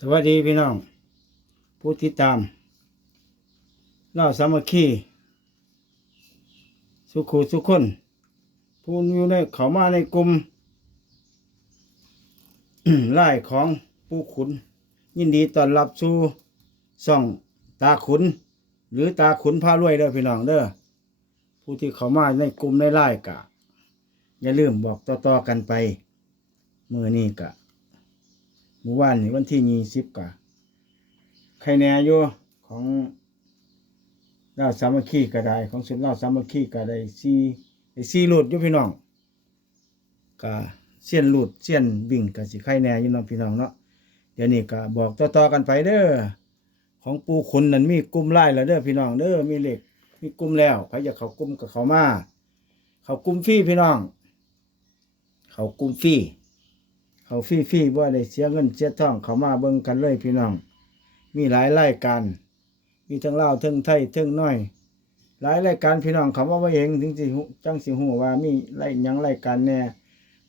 สวัสดีพี่น้อง ผู้ติดตามเล่าสามัคคีสุขุสุขคน ผู้อยู่ในเขามาในกลุ่มไล่ของผู้ขุน ยินดีต้อนรับสู่ซ่องตาขุน หรือตาขุนพารวยเด้อพี่น้องเด้อผู้ที่เขามาในกลุ่มในไล่กะ อย่าลืมบอกต่อๆกันไป มือนี้กะ มื่อวานนี่วันที่ยี่สิบกะใครแน่อยู่ของเล่าสามัคคีก็ได้ ของสุดเล่าสามัคคีก็ได้ซีไอซีหลูดอยู่พี่น้องกะเสี้ยนหลูดเสี้ยนบิ่งกะสิใครแน่อยู่น้องพี่น้องเนาะเดี๋ยวนี้ก็บอกต่อๆกันไปเด้อของปูขุนนั่นมีกลุ่มไล่แล้วเด้อพี่น้องเด้อมีเหล็กมีกลุ่มแล้วใครอยากเขากลุ่มกับเขามาเขากลุ่มฟรีพี่น้อง เขากลุ่มฟรี เขาฟรี่ฟี่ว่ได้เสียเงินเสียทองเขามาเบิ่งกันเลยพี่น้อง มีหลายรายการ มีทั้งเล่าทั้งไทยทั้งน้อย หลายรายการพี่น้องเขาว่าบ่เองถึงสิจังสิฮู้ว่ามีรยังรายการแน่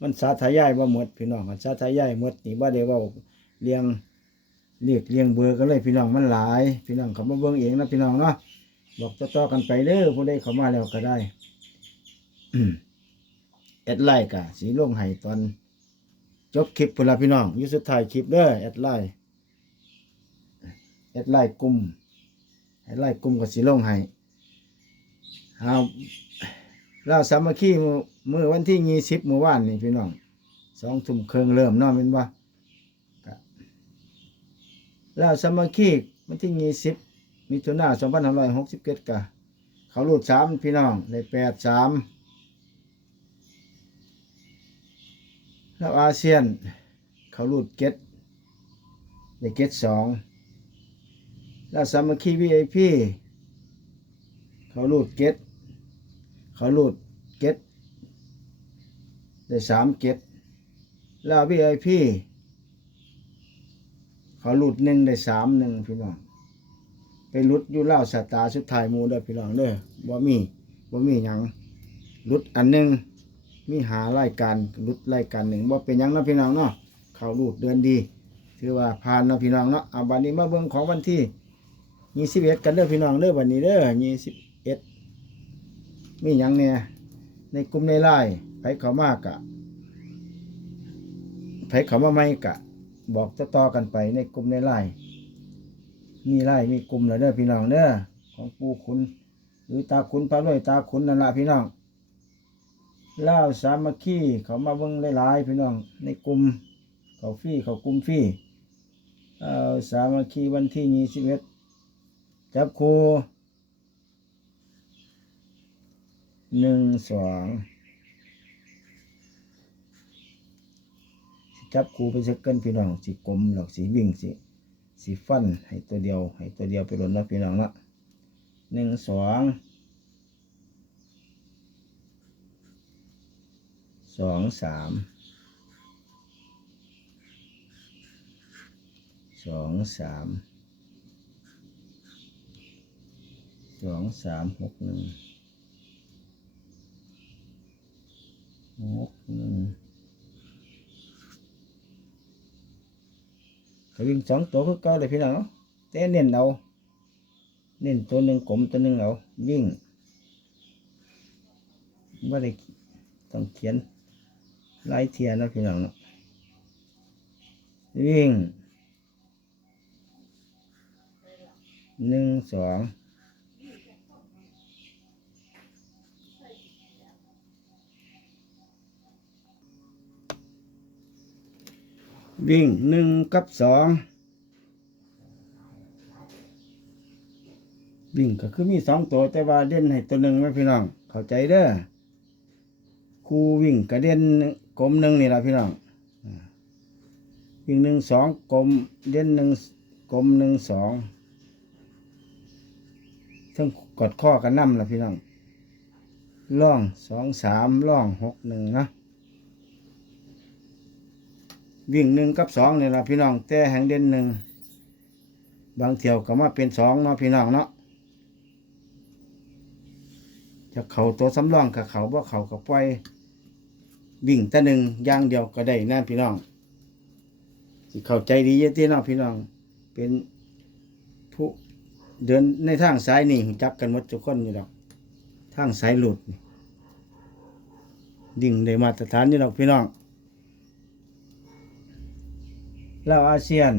มันสาธยายบ่หมดพี่น้องมันสาธยายหมดนี่บ่ได้เว้าเรียงเรียกเรียงเบอร์กันเลยพี่น้องมันหลาย พี่น้องเขามาเบิ่งเองนะพี่น้องเนาะบอกต่อๆกันไปเด้อผู้ใดเขามาแล้วก็ได้เอืมแอดไลน์ก็สิลงให้ตอน จบคลิปพุ่นละพี่น้องอยู่สุดท้ายคลิปเด้อแอดไลน์แอดไลน์กลุ่มแอดไลน์กลุ่มก็สิลงให้เอาเราสามัคคีมือมื้อวันที่ยี่สิบมื้อวานนี่พี่น้องสองทุ่มครึ่องเริ่มนาะเป็นว่าเราสามัคคีวันที่ยี่สิบมิถุนาสองพันห้าร้อยหกสิบเจ็ดกะเขารูดสามพี่น้องได้แปดสาม แล้วอาเซียน เขารูดเก็ตได้เก็ตสองแล้วสามัคคีวีไอพีเขารูดเก็ตเขารูดเก็ตได้สามเก็ตแล้ววีไอพีเขารูดหนึ่งได้สามหนึ่งพี่น้องไปรุดอยู่เล่าสตาร์สุดท้ายมูเด้อพี่น้องเด้อบ่มีบ่มีหยังรุดอันหนึ่ง มีหารายการรุดรายการหนึ่งว่าเป็นยังนะพี่น้องเนาะเขารูดเดินดี ถือว่าผ่านนะพี่น้องเนาะเอาบันนี้มาเบิ่งของวันที่ยี่สิบเอ็ดกันเด้อพี่น้องเด้อวันนี้เด้อยี่สิบเอ็ดมียังเนี่ยในกลุ่มในไลน์ไปเขามากกะไปเขามาไม่กะ บอกต่อกันไปในกลุ่มในไลน์มีไลน์มีกลุ่มแล้วเด้อพี่น้องเด้อของปูขุนหรือตาขุนพระรวยตาขุนนั่นละพี่น้อง ล่าสามัคคีเขามาเบิ่งหลายๆพี่น้องในกลุ่มเขาฟี่เขากลุ่มฟี่เอาสามัคคีวันที่ยี่สิบเอ็ดจับครูหนึ่งสองจับครูไปสักเกินพี่น้องสีกลมหรอกสีวิ่งสีสีฟันให้ตัวเดียวให้ตัวเดียวไปโดนนะพี่น้องละหนึ่งสอง สองสามสองสามสองสามหกหนึ่งหกหนึ่งเขาวิ่งสองตัวคือเก่าเลยพี่น้องแต่เน้นเอาเน้นตัวหนึ่งกลมตัวหนึ่งเอาวิ่งว่าได้ต้องเขียน ไล่เทียนนะพี่น้องเนาะวิ่งหนึ่งสองวิ่งหนึ่งกับสองวิ่งก็คือมีสองตัวแต่ว่าเด่นให้ตัวหนึ่งไว้พี่น้อง เข้าใจเด้อครูวิ่งกระเด็น กลมหนึ่งนี่แหละพี่น้องวิ่งหนึ่งสองกลมเด่นหนึ่งกลมหนึ่งสองทั้งกดข้อกันนั่มละพี่น้องล่องสองสามล่องหกหนึ่งนะวิ่งหนึ่งกับสองนี่แหละพี่น้องแต่แห่งเด่นหนึ่งบางเที่ยวก็มาเป็นสองเนาะพี่น้องเนาะจะเขาตัวสำรองกับเขาว่าเขากับปล่อย วิ่งแต่หนึ่งอย่างเดียวก็ได้นะพี่น้องสิเข้าใจดีเยอะที่น้องพี่น้อง เป็นผู้เดินในทางสายนี่จับกันหมดทุกคนอยู่ดอกทางสายหลุดดิ่งได้มาตรฐานอยู่ดอกพี่น้องเราอาเซียน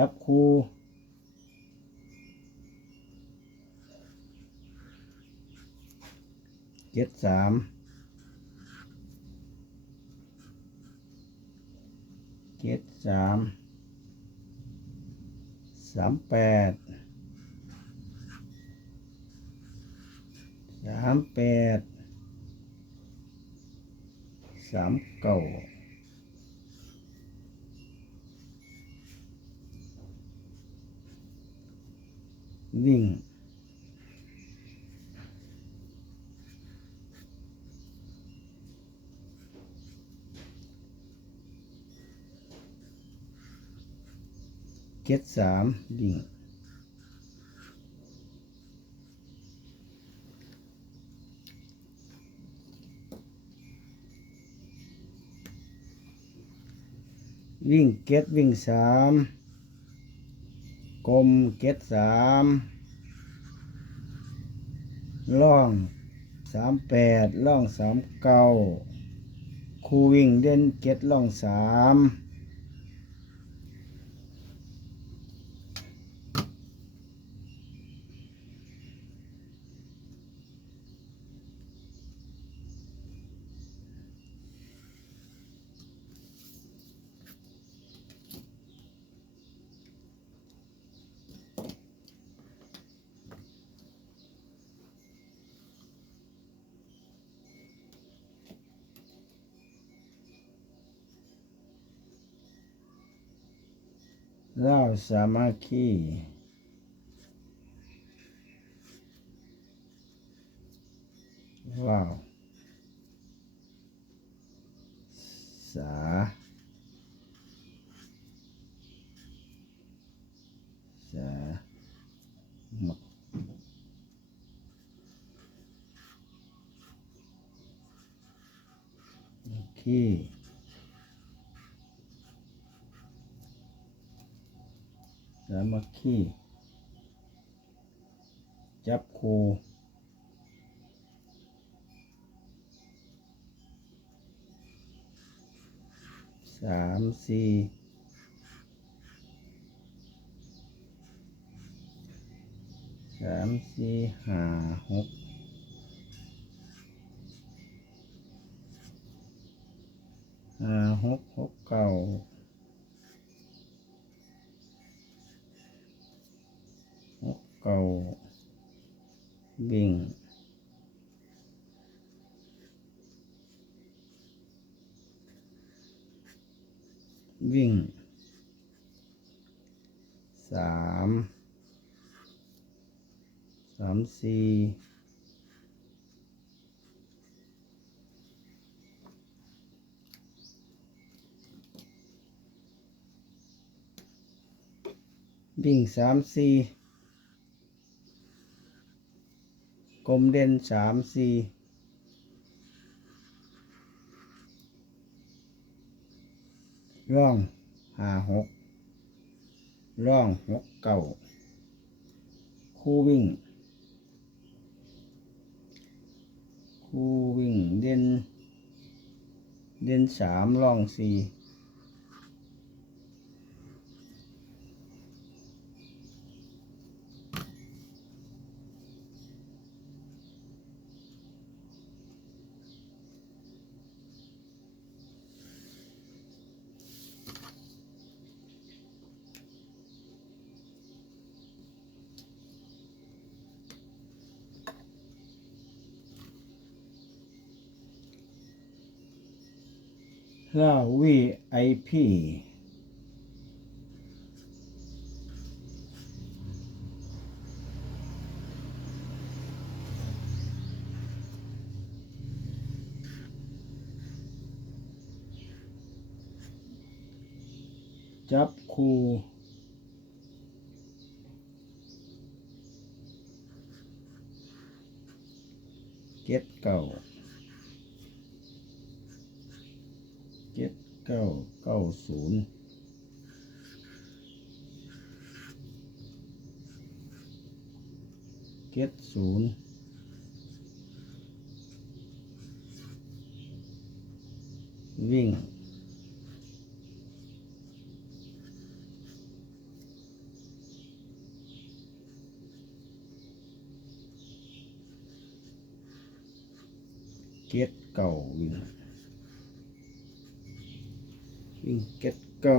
จับคูเจ็ดสามเจ็ดสามสามแปดสามแปดสามเก้า วิ่ง เจ็ดสามวิ่งวิ่งเก็ดวิ่งสาม กลมเก็ดสามล่องสามแปดล่องสามเก้าคูวิ่งเด่นเก็ดล่องสาม เล่าสามัคคีว้าว สาสามักคีสามัคคีจับคูสามสี่สามสี่ห้าหกห้าหกหกเก้า เก่าบิ่ง วิ่งสามสามสี่วิ่งสามสี่ กลมเด่นสามสี่ร่องห้าหกร่องหกเก่าคู่วิ่ง คู่วิ่งเด่นเด่นสามร่องสี่ เล่าวีไอพีจับคู่เก็ดเก่า เจ็ดเก้าเก้าศูนย์เจ็ดศูนย์วิ่งเก็ดเก่าวิ่งวิ่ง เก็ดเก่า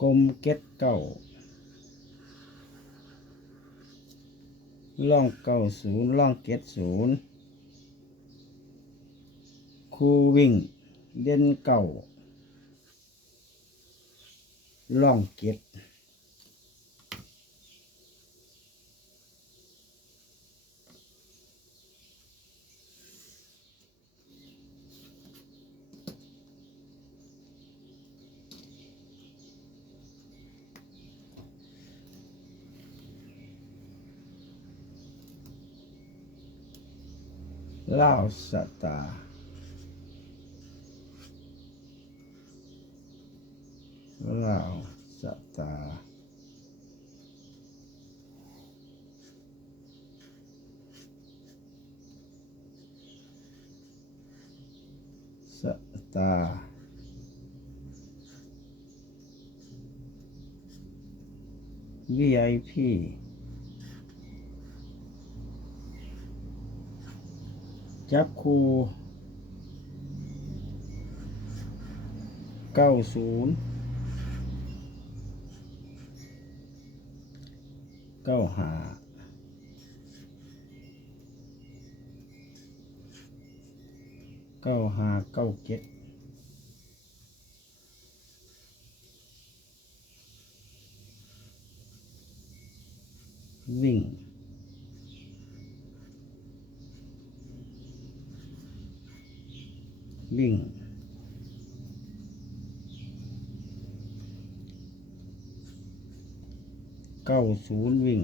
กลมเก็ดเก่าล่องเก่าศูนย์ล่องเก็ดศูนย์คูวิ่ง เด่นเก่าล่องเก็ดเล่าวสตาร์เล่าวสตาร์สตาร์ VIP จับคูเก้าศูนย์เก้าห้าเก้าห้าเก้าเจ็ดวิ่ง วิ่ง เก้าศูนย์วิ่ง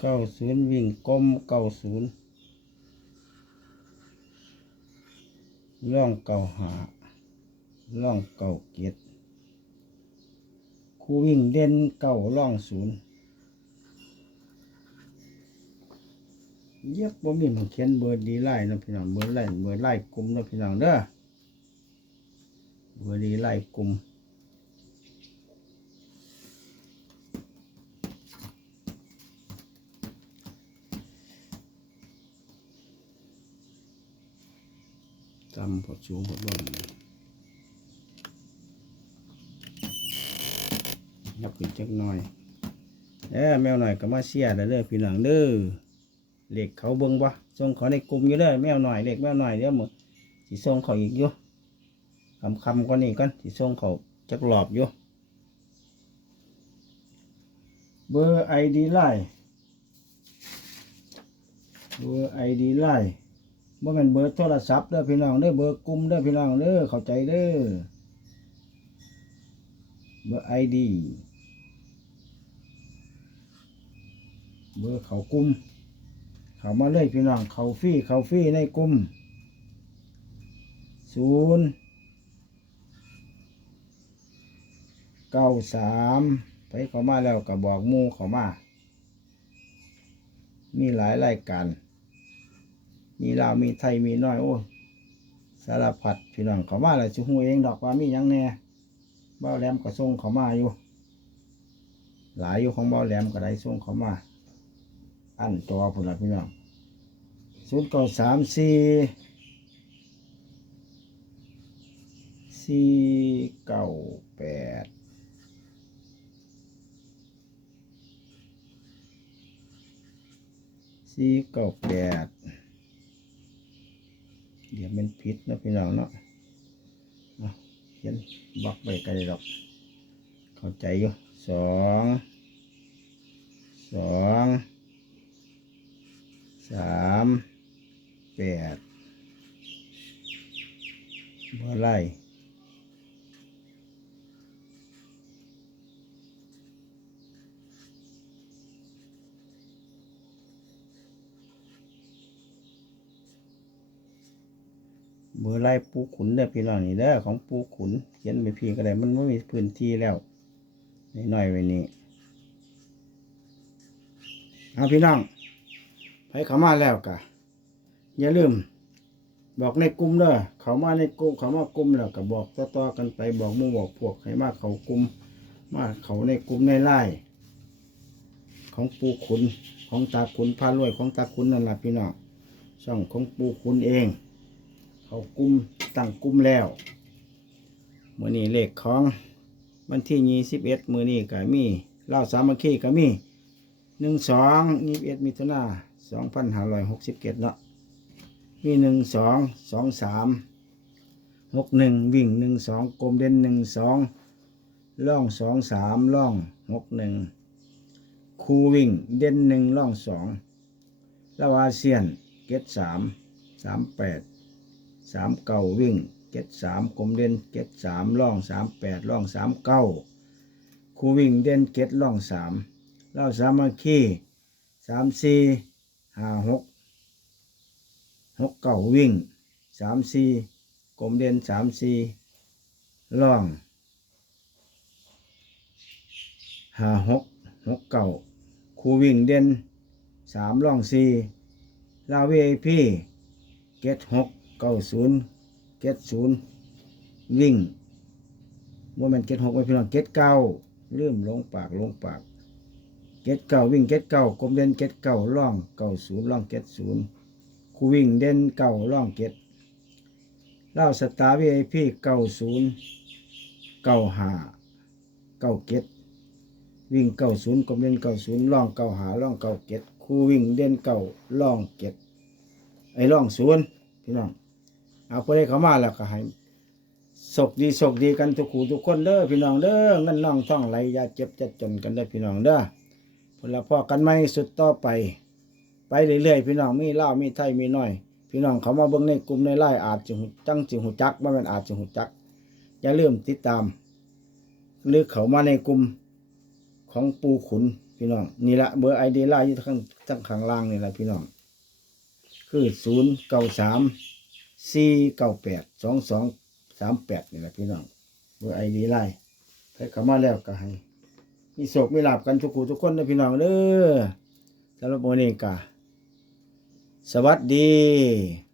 เก้าศูนย์วิ่งกลมเก้าศูนย์ล่องเก้าหา ล่องเก้าเกียรติคู่วิ่งเด่นเก้าล่องศูนย์เย็บบ่มีมันเขียนเบอร์ดีไล่นะพี่น้องเบอร์ไล่เบอร์ไล่กลุ่มนะพี่น้องเด้อเบอร์ดีไล่กลุ่มจำพอชูพอบ่น ยับอีกจักหน่อยเอ้แมวหน่อยก็มาเชียร์เด้อเด้อพี่น้องเด้อเหล็กเขาเบิ่งบ่ส่งเขาในกลุ่มอยู่เด้อแมวหน่อยเหล็กแมวหน่อยเดี๋ยวมือสิส่งเขาอีกอยู่คำคำก่อนนี่ก่อนสิส่งเขาจักหลอบอยู่เบอร์ไอดีไลน์เบอร์ไอดีไลน์บ่แม่นเบอร์โทรศัพท์เด้อพี่น้องเด้อเบอร์กลุ่มเด้อพี่น้องเด้อเข้าใจเด้อเบอร์ไอดี เบอร์เขากลุ่มเขามาเลยพี่น้องเขาฟรีเขาฟรีในกลุ่มศูนย์เก้าสามไปเขามาแล้วก็บอกมูเขามา มีหลายรายการมีลาวมีไทยมีน้อยโอ้ยสารพัดพี่น้องเขามาแล้วสิฮู้เองดอกว่ามียังแน่เบ้าแหลมก็ส่งเขามาอยู่ หลายอยู่ของเบ้าแหลมก็ได้ส่งเขามา อันตัวพุ่นละพี่น้องศูนย์เก้าสามสี่สี่เก้าแปดสี่เก้าแปดเดี๋ยวมันผิดนะพี่น้องเนาะเขียนบล็อกไปไกลหรอก เข้าใจอยู่สองสอง สามแปดบ่ไล่เบอร์ไล่ปูขุนเด้อพี่น้องนี่เด้อของปูขุนเขียนไปพี่ก็ได้มันไม่มีพื้นที่แล้วน้อยๆไว้นี่เอาพี่น้อง ไปเขามาแล้วกะอย่าลืม บอกในกลุ่มเด้อเขามาในกลุ่มเขามากลุ่มแล้วก็บอกต่อๆกันไปบอกมู่บอกพวกให้มาเขากลุ่มมาเขาในกลุ่มในไล่ของปูขุนของตาขุนพารวยของตาขุนนั่นแหละพี่น้องช่องของปูขุนเอง เขากลุ่มตั้งกลุ่มแล้วมือนี้เลขของวันที่ยี่สิบเอ็ดมือนี้ก็มีเล่าสามัคคีก็มีหนึ่งสองยี่สิบเอ็ดมิถุนา สองพันห้าร้อยหกสิบเจ็ดเนาะมีหนึ่งสองสองสามหกหนึ่งวิ่งหนึ่งสองกลมเด่นหนึ่งสองล่องสองสามล่องหกหนึ่งคูวิ่งเด่นหนึ่งล่องสองลาวาเซียนเกตสามสามแปดสามเก้าวิ่งเกตสามกลมเด่นเกตสามล่องสามแปดล่องสามเก้าคูวิ่งเด่นเกตล่องสามเล่าสามัคคีสามสี่ ห้าหกหกเก้าวิ่งสามสี่กลมเด่นสามสี่ล่องห้าหกหกเก้าคูวิ่งเด่นสามล่องสี่ลาเวพีเก็ตหกเก้าศูนย์เก็ตศูนย์วิ่งว่ามันเก็ตหกไว้พี่น้องเก็ตเก้าลืมลงปากลงปาก เก็ตเก้าวิ่งเก็ตเก้ากลมเด่นเก็ตเก้าล่องเก้าศูนย์ล่องเก็ตศูนย์คูวิ่งเด่นเก่าล่องเก็ดเล่าสตาร์วีไอพีเก่าศูนย์เก่าหาเก่าเก็ดวิ่งเก่าศูนย์กลมเด่นเก่าศูนย์ล่องเก่าหาล่องเก่าเก็ดคูวิ่งเด่นเก่าล่องเก็ดไอ้ล่องศูนย์พี่น้องเอาพอได้เข้ามาแล้วก็ให้สกดีสกดีกันทุกคู่ทุกคนเด้อพี่น้องเด้อเงินน้องท่องไหลยาเจ็บจะจนกันเด้อพี่น้องเด้อ พลพ่อกันไม่สุดต่อไป ไปเรื่อยๆพี่น้องมีเล่ามีไทยมีน้อย พี่น้องเขามาเบิ่งในกลุ่มในไลน์อาจจะหูจังจิหูจักว่ามันอาจจะหูจัก อย่าลืมติดตาม หรือเขามาในกลุ่มของปูขุนพี่น้องนี่ละเบอร์ไอเดียไลน์อยู่ข้างทั้งข้างล่างนี่แหละพี่น้อง คือศูนย์เก้าสามสี่เก้าแปดสองสองสามแปดนี่แหละพี่น้องเบอร์ไอเดียไลน์ไปเข้ามาแล้วก็ให้ มีโศกมีลาบกันทุกคู่ทุกคนนะพี่น้องเด้อสำหรับโมเนกาสวัสดี